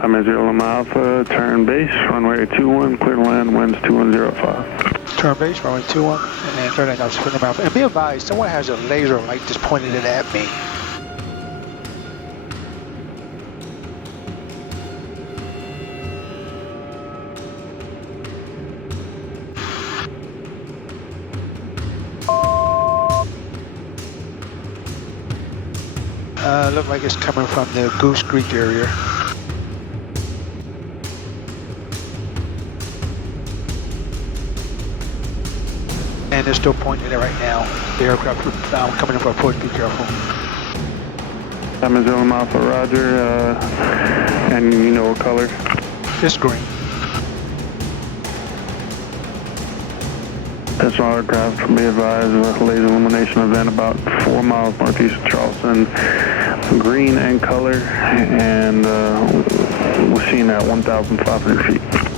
I'm at 0 Lima Alpha, turn base, runway 21, clear to land, winds 2105. Turn base, runway 21, and 39 knots, clear to Alpha. And be advised, someone has a laser light just pointed it at me. Look like it's coming from the Goose Creek area. And they're still pointing it right now. The aircraft coming in for approach, be careful. I'm at 0 Lima Alpha, roger, and you know what color? It's green. Personal aircraft, be advised, laser illumination event about 4 miles northeast of Charleston. Green and color, and we're seeing at 1,500 feet.